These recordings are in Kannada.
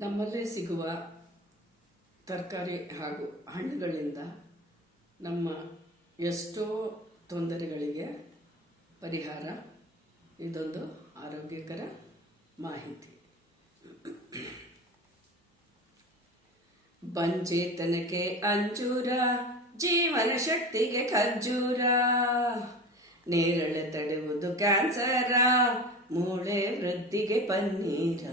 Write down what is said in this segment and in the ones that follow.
ನಮ್ಮಲ್ಲೇ ಸಿಗುವ ತರಕಾರಿ ಹಾಗೂ ಹಣ್ಣುಗಳಿಂದ ನಮ್ಮ ಎಷ್ಟೋ ತೊಂದರೆಗಳಿಗೆ ಪರಿಹಾರ. ಇದೊಂದು ಆರೋಗ್ಯಕರ ಮಾಹಿತಿ. ಬಂಜೇತನಕ್ಕೆ ಅಂಜೂರ, ಜೀವನ ಶಕ್ತಿಗೆ ಖರ್ಜೂರ, ನೇರಳೆ ತಡೆಯುವುದು ಕ್ಯಾನ್ಸರ, ಮೂಳೆ ವೃದ್ಧಿಗೆ ಪನ್ನೀರ,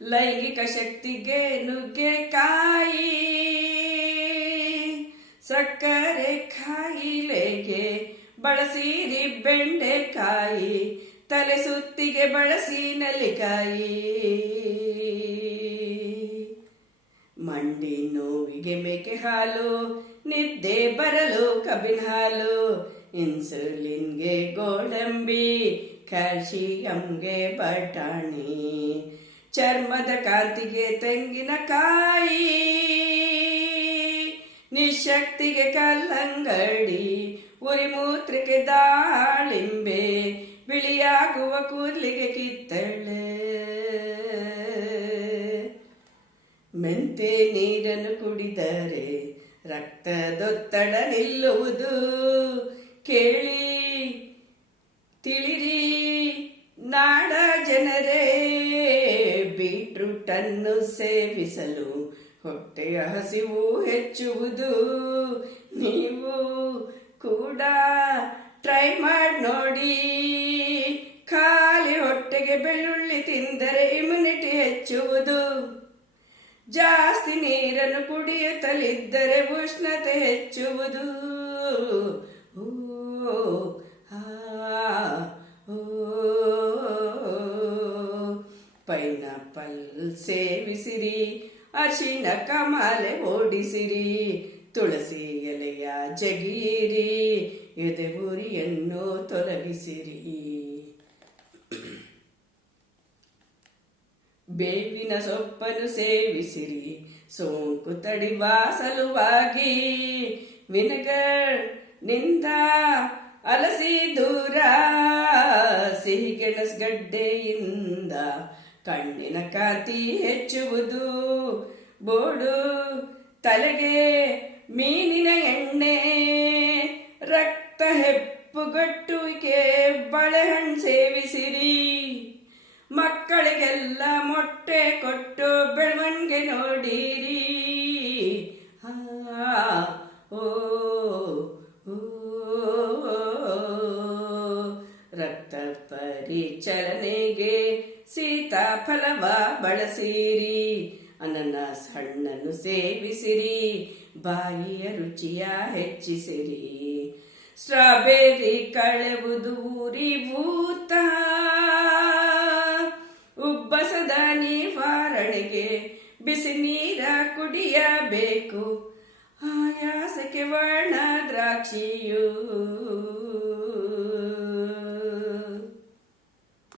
ಲೈಂಗಿಕ ಶಕ್ತಿಗೆ ನುಗ್ಗೆಕಾಯಿ, ಸಕ್ಕರೆ ಕಾಯಿಲೆಗೆ ಬಳಸಿರಿ ಬೆಂಡೆಕಾಯಿ, ತಲೆ ಸುತ್ತಿಗೆ ಬಳಸಿ ನೆಲ್ಲಿಕಾಯಿ, ಮಂಡಿ ನೋವಿಗೆ ಮೇಕೆ ಹಾಲು, ನಿದ್ದೆ ಬರಲು ಕಬ್ಬಿನ ಹಾಲು, ಇನ್ಸುಲಿನ್ಗೆ ಗೋಡಂಬಿ, ಕ್ಯಾಲ್ಸಿಯಂಗೆ ಬಟಾಣಿ, ಚರ್ಮದ ಕಾಂತಿಗೆ ತೆಂಗಿನಕಾಯಿ, ನಿಶಕ್ತಿಗೆ ಕಲ್ಲಂಗಡಿ, ಉರಿಮೂತ್ರಕ್ಕೆ ದಾಳಿಂಬೆ, ಬಿಳಿಯಾಗುವ ಕೂದಲಿಗೆ ಕಿತ್ತಳೆ, ಮೆಂತೆ ನೀರನ್ನು ಕುಡಿದರೆ ರಕ್ತದೊತ್ತಡ ನಿಲ್ಲುವುದು, ಕೇಳಿ ತಿಳಿರಿ ನಾಡ ಜನರೇ, ಬೀಟ್ರೂಟ್ ಅನ್ನು ಸೇವಿಸಲು ಹೊಟ್ಟೆಯ ಹಸಿವು ಹೆಚ್ಚುವುದು, ನೀವು ಕೂಡ ಟ್ರೈ ಮಾಡಿ ನೋಡಿ. ಖಾಲಿ ಹೊಟ್ಟೆಗೆ ಬೆಳ್ಳುಳ್ಳಿ ತಿಂದರೆ ಇಮ್ಯುನಿಟಿ ಹೆಚ್ಚುವುದು, ಜಾಸ್ತಿ ನೀರನ್ನು ಕುಡಿಯುತ್ತಲಿದ್ದರೆ ಉಷ್ಣತೆ ಹೆಚ್ಚುವುದು, ಪೈನಾಪಲ್ ಸೇವಿಸಿರಿ, ಅರಿಶಿಣ ಕಮಾಲೆ ಓಡಿಸಿರಿ, ತುಳಸಿ ಎಲೆಯ ಜಗಿಯಿರಿ, ಎದೆ ಉರಿಯನ್ನು ತೊಲಗಿಸಿರಿ, ಬೇವಿನ ಸೊಪ್ಪನ್ನು ಸೇವಿಸಿರಿ, ಸೋಂಕು ತಡೆಯುವ ಸಲುವಾಗಿ, ವಿನೆಗರ್ ನಿಂದ ಅಲಸಿ ದೂರ, ಸಿಹಿಗೆಣಸುಗಡ್ಡೆಯಿಂದ ಕಣ್ಣಿನ ಕಾಂತಿ ಹೆಚ್ಚುವುದು, ಬೋಡು ತಲೆಗೆ ಮೀನಿನ ಎಣ್ಣೆ, ರಕ್ತ ಹೆಪ್ಪುಗಟ್ಟುವಿಕೆ ಬಾಳೆಹಣ್ಣು ಸೇವಿಸಿರಿ, ಮಕ್ಕಳಿಗೆಲ್ಲ ಮೊಟ್ಟೆ ಕೊಟ್ಟು ಬೆಳವಣಿಗೆ ನೋಡಿರಿ, ರಕ್ತ ಪರಿಚಲನೆಗೆ ಸೀತಾಫಲವ ಬಳಸಿರಿ, ಅನನಾಸ್ ಹಣ್ಣನ್ನು ಸೇವಿಸಿರಿ, ಬಾಯಿಯ ರುಚಿಯ ಹೆಚ್ಚಿಸಿರಿ, ಸ್ಟ್ರಾಬೆರಿ ಕಳೆವುದು ಉರಿಭೂತ, ಉಬ್ಬಸದ ನಿವಾರಣೆಗೆ ಬಿಸಿ ನೀರ ಕುಡಿಯಬೇಕು, ಆಯಾಸಕ್ಕೆ ವರ್ಣ ದ್ರಾಕ್ಷಿಯು